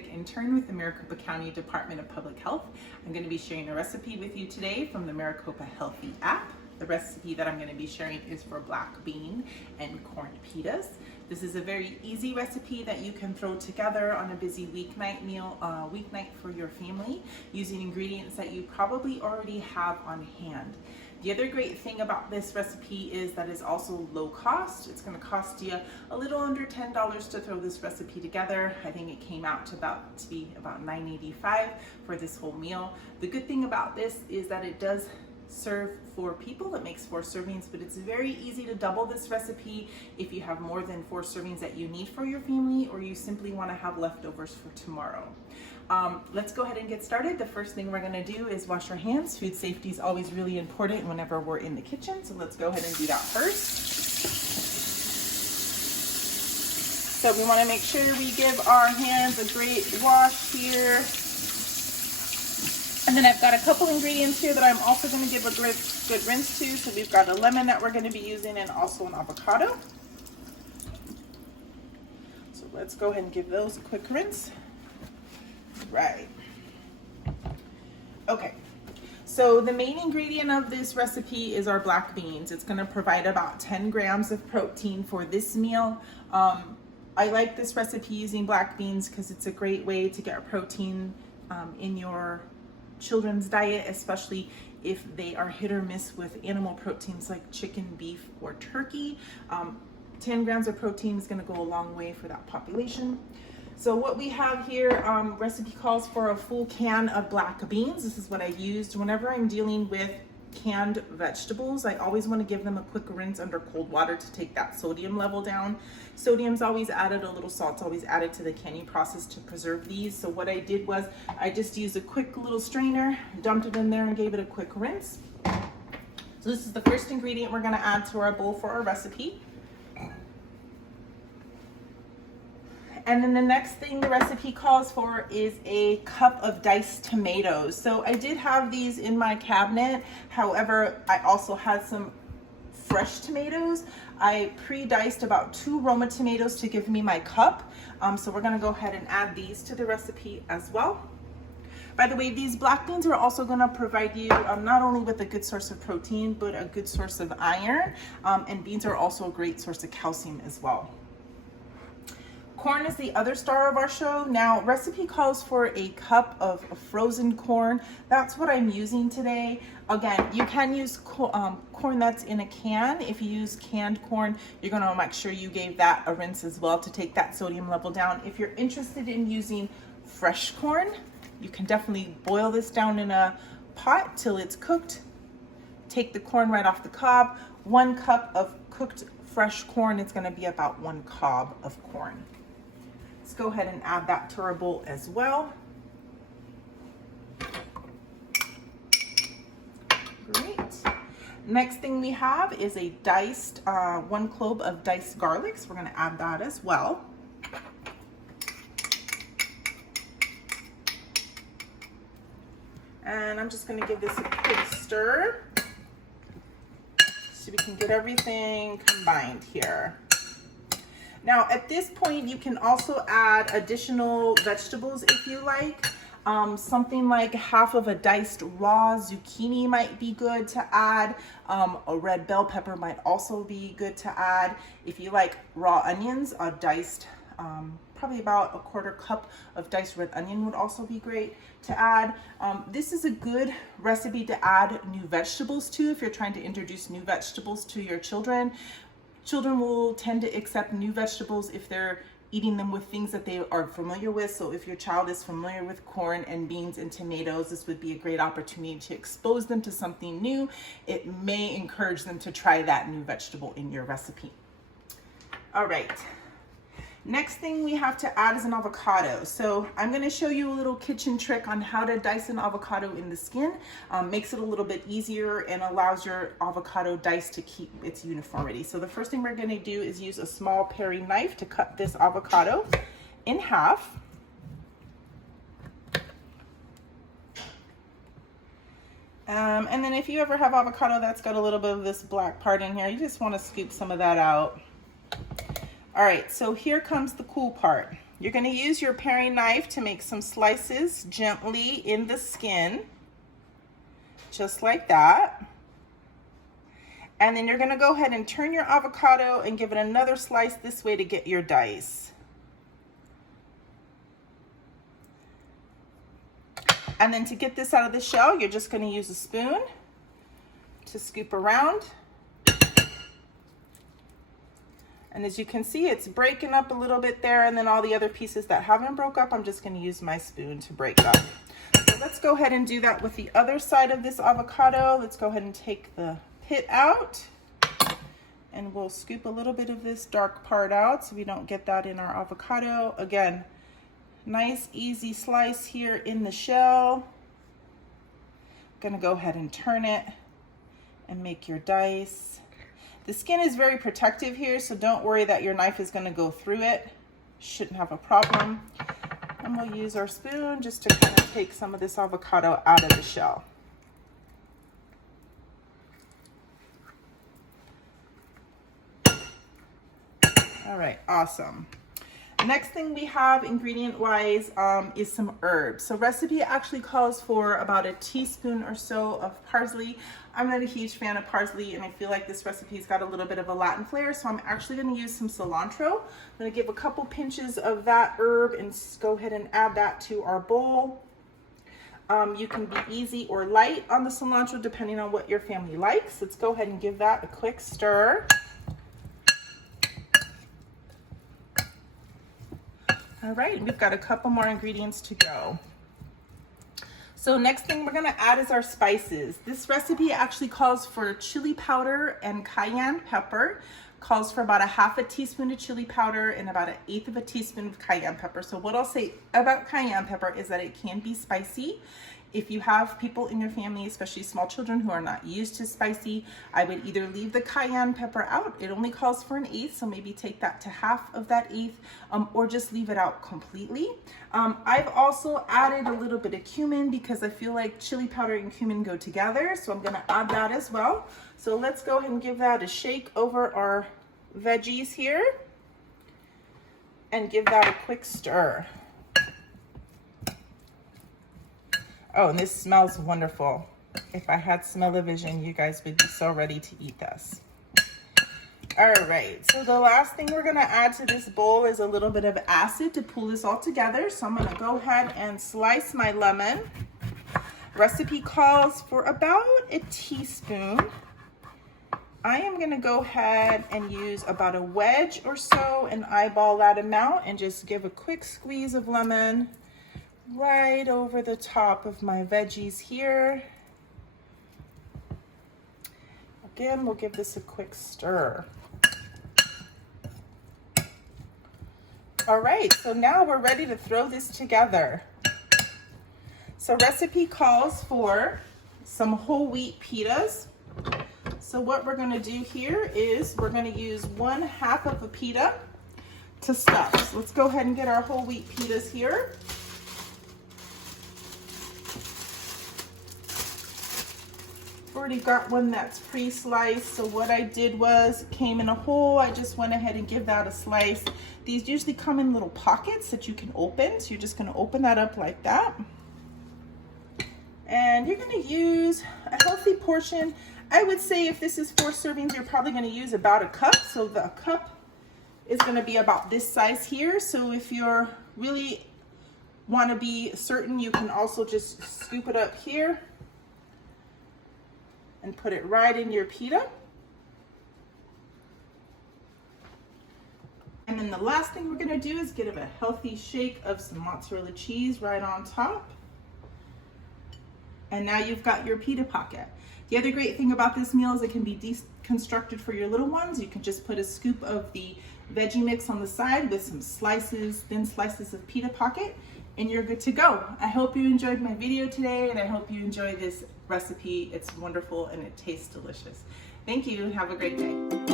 cosmetic intern with the Maricopa County Department of Public Health. I'm going to be sharing a recipe with you today from the Maricopa Healthy app. The recipe that I'm going to be sharing is for black bean and corn pitas. This is a very easy recipe that you can throw together on a busy weeknight for your family using ingredients that you probably already have on hand. The other great thing about this recipe is that it's also low cost. It's going to cost you a little under $10 to throw this recipe together. I think it came out to be about $9.85 for this whole meal. The good thing about this is that it does serve 4 people. It makes 4 servings, but it's very easy to double this recipe if you have more than 4 servings that you need for your family, or you simply want to have leftovers for tomorrow. Let's go ahead and get started. The first thing we're going to do is wash our hands. Food safety is always really important whenever we're in the kitchen, so let's go ahead and do that first. So we want to make sure we give our hands a great wash here. And then I've got a couple ingredients here that I'm also going to give a good rinse to. So we've got a lemon that we're going to be using and also an avocado. So let's go ahead and give those a quick rinse. Right. Okay. So the main ingredient of this recipe is our black beans. It's going to provide about 10 grams of protein for this meal. I like this recipe using black beans because it's a great way to get protein in your children's diet, especially if they are hit or miss with animal proteins like chicken, beef, or turkey. 10 grams of protein is going to go a long way for that population. So what we have here, recipe calls for a full can of black beans. This is what I used whenever I'm dealing with canned vegetables. I always want to give them a quick rinse under cold water to take that sodium level down. Sodium's always added, a little salt's always added to the canning process to preserve these. So what I did was I just used a quick little strainer, dumped it in there and gave it a quick rinse. So this is the first ingredient we're going to add to our bowl for our recipe. And then the next thing the recipe calls for is a cup of diced tomatoes. So I did have these in my cabinet. However, I also had some fresh tomatoes. I pre-diced about 2 Roma tomatoes to give me my cup. So we're going to go ahead and add these to the recipe as well. By the way, these black beans are also going to provide you not only with a good source of protein, but a good source of iron. And beans are also a great source of calcium as well. Corn is the other star of our show. Now, recipe calls for a cup of frozen corn. That's what I'm using today. Again, you can use corn that's in a can. If you use canned corn, you're going to make sure you gave that a rinse as well to take that sodium level down. If you're interested in using fresh corn, you can definitely boil this down in a pot till it's cooked. Take the corn right off the cob. 1 cup of cooked fresh corn is going to be about 1 cob of corn. Let's go ahead and add that to our bowl as well. Great. Next thing we have is a diced 1 clove of diced garlic. So we're going to add that as well. And I'm just going to give this a quick stir so we can get everything combined here. Now, at this point, you can also add additional vegetables if you like. Something like half of a diced raw zucchini might be good to add. A red bell pepper might also be good to add. If you like raw onions, a diced, probably about a 1/4 cup of diced red onion would also be great to add. This is a good recipe to add new vegetables to if you're trying to introduce new vegetables to your children. Children will tend to accept new vegetables if they're eating them with things that they are familiar with. So if your child is familiar with corn and beans and tomatoes, this would be a great opportunity to expose them to something new. It may encourage them to try that new vegetable in your recipe. All right. Next thing we have to add is an avocado. So I'm going to show you a little kitchen trick on how to dice an avocado in the skin. Makes it a little bit easier and allows your avocado dice to keep its uniformity. So the first thing we're going to do is use a small paring knife to cut this avocado in half. And then if you ever have avocado that's got a little bit of this black part in here, you just want to scoop some of that out. All right, so here comes the cool part. You're going to use your paring knife to make some slices gently in the skin, just like that. And then you're going to go ahead and turn your avocado and give it another slice this way to get your dice. And then to get this out of the shell, you're just going to use a spoon to scoop around. And as you can see, it's breaking up a little bit there, and then all the other pieces that haven't broke up, I'm just going to use my spoon to break up. So let's go ahead and do that with the other side of this avocado. Let's go ahead and take the pit out, and we'll scoop a little bit of this dark part out so we don't get that in our avocado. Again, nice easy slice here in the shell. I'm going to go ahead and turn it and make your dice. The skin is very protective here, so don't worry that your knife is going to go through it. Shouldn't have a problem. And we'll use our spoon just to kind of take some of this avocado out of the shell. All right, awesome. Next thing we have ingredient-wise is some herbs. So recipe actually calls for about a teaspoon or so of parsley. I'm not a huge fan of parsley, and I feel like this recipe's got a little bit of a Latin flair, so I'm actually going to use some cilantro. I'm going to give a couple pinches of that herb and go ahead and add that to our bowl. You can be easy or light on the cilantro depending on what your family likes. Let's go ahead and give that a quick stir. All right, we've got a couple more ingredients to go. So next thing we're gonna add is our spices. This recipe actually calls for chili powder and cayenne pepper. Calls for about a half a teaspoon of chili powder and about 1/8 of a teaspoon of cayenne pepper. So what I'll say about cayenne pepper is that it can be spicy. If you have people in your family, especially small children who are not used to spicy, I would either leave the cayenne pepper out. It only calls for 1/8, so maybe take that to half of that 1/8, or just leave it out completely. I've also added a little bit of cumin because I feel like chili powder and cumin go together, so I'm gonna add that as well. So let's go ahead and give that a shake over our veggies here and give that a quick stir. Oh, and this smells wonderful. If I had smell-o-vision, you guys would be so ready to eat this. All right, so the last thing we're gonna add to this bowl is a little bit of acid to pull this all together. So I'm gonna go ahead and slice my lemon. Recipe calls for about a teaspoon. I am gonna go ahead and use about a wedge or so and eyeball that amount and just give a quick squeeze of lemon right over the top of my veggies here. Again, we'll give this a quick stir. All right, so now we're ready to throw this together. So recipe calls for some whole wheat pitas. So what we're gonna do here is we're gonna use 1/2 of a pita to stuff. So let's go ahead and get our whole wheat pitas here. Already got one that's pre-sliced, so what I did was came in a hole. I just went ahead and give that a slice. These usually come in little pockets that you can open, so you're just going to open that up like that, and you're going to use a healthy portion. I would say if this is 4 servings, you're probably going to use about a cup. So the cup is going to be about this size here. So if you're really want to be certain, you can also just scoop it up here and put it right in your pita. And then the last thing we're gonna do is give it a healthy shake of some mozzarella cheese right on top. And now you've got your pita pocket. The other great thing about this meal is it can be deconstructed for your little ones. You can just put a scoop of the veggie mix on the side with some slices, thin slices of pita pocket, and you're good to go. I hope you enjoyed my video today, and I hope you enjoy this recipe. It's wonderful and it tastes delicious. Thank you. Have a great day.